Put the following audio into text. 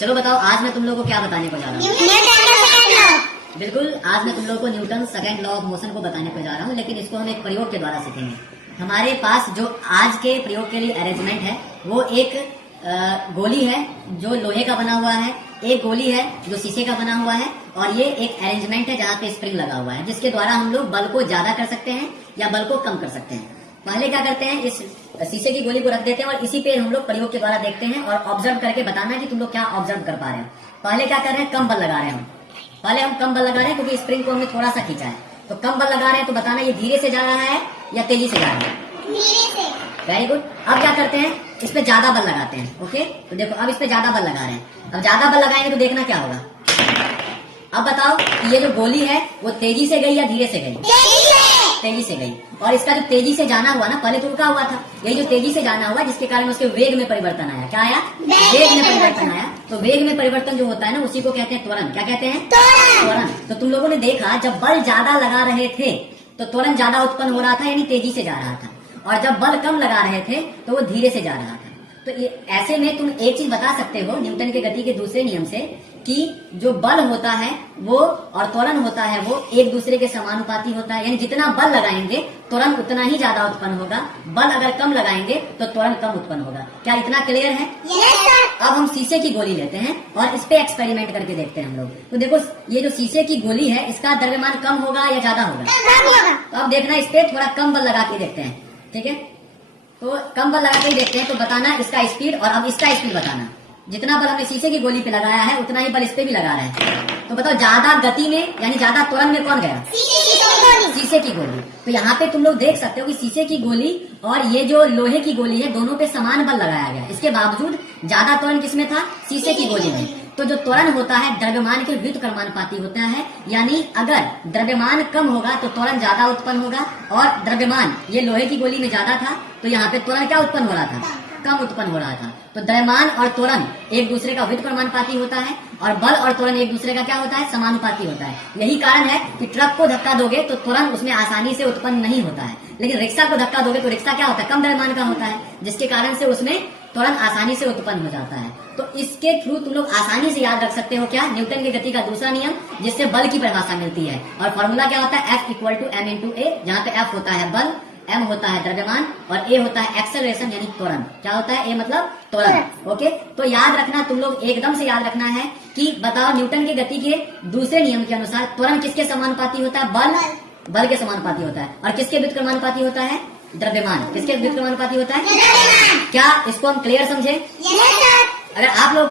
चलो बताओ आज मैं तुम लोगों को क्या बताने को जा रहा हूँ। बिल्कुल, आज मैं तुम लोगों को Newton second law of motion को बताने को जा रहा हूँ, लेकिन इसको हम एक प्रयोग के द्वारा सीखेंगे। हमारे पास जो आज के प्रयोग के लिए अरेंजमेंट है वो एक गोली है जो लोहे का बना हुआ है, एक गोली है जो शीशे का बना हुआ है, और ये एक अरेंजमेंट है जहाँ पे स्प्रिंग लगा हुआ है, जिसके द्वारा हम लोग बल को ज्यादा कर सकते हैं या बल को कम कर सकते हैं। पहले क्या करते हैं, इस शीशे की गोली को रख देते हैं और इसी पे हम लोग प्रयोग के द्वारा देखते हैं और ऑब्जर्व करके बताना है कि तुम लोग क्या ऑब्जर्व कर पा रहे हो। पहले क्या कर रहे हैं, कम बल लगा रहे हैं। पहले हम कम बल लगा रहे हैं क्योंकि स्प्रिंग को हमने थोड़ा सा खींचा है, तो कम बल लगा रहे हैं। तो बताना ये धीरे से जा रहा है या तेजी से जा रहा है। Very good. अब क्या करते हैं, इस पे ज्यादा बल लगाते हैं। ओके, तो देखो अब इस पे ज्यादा बल लगा रहे हैं। अब ज्यादा बल लगाएंगे तो देखना क्या होगा। अब बताओ कि ये जो गोली है वो तेजी से गई या धीरे से गई। तेजी से गई। और इसका जो तेजी से जाना हुआ ना, पहले तो रुका हुआ था, यही जो तेजी से जाना हुआ जिसके कारण उसके वेग में परिवर्तन आया। क्या आया? वेग में परिवर्तन आया। तो वेग में परिवर्तन जो होता है ना, उसी को कहते हैं त्वरण। क्या कहते हैं? त्वरण। तो तुम लोगों ने देखा जब बल ज्यादा लगा रहे थे तो त्वरण ज्यादा उत्पन्न हो रहा था, यानी तेजी से जा रहा था, और जब बल कम लगा रहे थे तो वो धीरे से जा रहा था। तो ऐसे में तुम एक चीज बता सकते हो न्यूटन के गति के दूसरे नियम से कि जो बल होता है वो और त्वरण होता है वो एक दूसरे के समानुपाती होता है। यानी जितना बल लगाएंगे त्वरण उतना ही ज्यादा उत्पन्न होगा, बल अगर कम लगाएंगे तो त्वरण कम उत्पन्न होगा। क्या इतना क्लियर है? अब हम शीशे की गोली लेते हैं और इस पे एक्सपेरिमेंट करके देखते हैं हम लोग। तो देखो ये जो शीशे की गोली है इसका द्रव्यमान कम होगा या ज्यादा होगा। तो अब देखना इस पे थोड़ा कम बल लगा के देखते हैं। ठीक है, तो कम बल लगा के देखते हैं। तो बताना इसका स्पीड और अब इसका स्पीड बताना। जितना बल हमने शीशे की गोली पे लगाया है उतना ही बल इस पे भी लगा रहे हैं। तो बताओ ज्यादा गति में यानी ज्यादा त्वरण में कौन गया? शीशे की गोली। तो यहाँ पे तुम लोग देख सकते हो कि शीशे की गोली और ये जो लोहे की गोली है दोनों पे समान बल लगाया गया। इसके बावजूद ज्यादा त्वरण किसमें था? शीशे की गोली में। तो जो त्वरण होता है द्रव्यमान के व्युत्क्रमानुपाती होता है, यानी अगर द्रव्यमान कम होगा तो त्वरण ज्यादा उत्पन्न होगा, और द्रव्यमान ये लोहे की गोली में ज्यादा था तो यहाँ पे त्वरण क्या उत्पन्न हो रहा था? कम उत्पन्न हो रहा था। तो द्रव्यमान और त्वरण एक दूसरे का व्युत्क्रमानुपाती होता है और बल और त्वरण एक दूसरे का क्या होता है? समानुपाती होता है। यही कारण है कि ट्रक को धक्का दोगे तो त्वरण उसमें आसानी से उत्पन्न नहीं होता है, लेकिन रिक्शा को धक्का दोगे तो रिक्शा क्या होता है? कम द्रव्यमान का होता है, जिसके कारण से उसमें त्वरण आसानी से उत्पन्न हो जाता है। तो इसके थ्रू तुम लोग आसानी से याद रख सकते हो क्या? न्यूटन की गति का दूसरा नियम, जिससे बल की परिभाषा मिलती है। और फॉर्मूला क्या होता है? F = m × a, जहाँ पे F होता है बल, m होता है द्रव्यमान और a होता है एक्सेलरेशन यानी त्वरण। क्या होता है? a मतलब त्वरण। ओके, तो याद रखना, तुम लोग एकदम से याद रखना है कि बताओ न्यूटन की गति के दूसरे नियम के अनुसार त्वरण किसके समानुपाती होता है? बल के समानुपाती होता है। और किसके व्युत्क्रमानुपाती होता है? द्रव्यमान। किसके व्युत्क्रमानुपाती होता है? क्या इसको हम क्लियर समझे? अगर आप लोग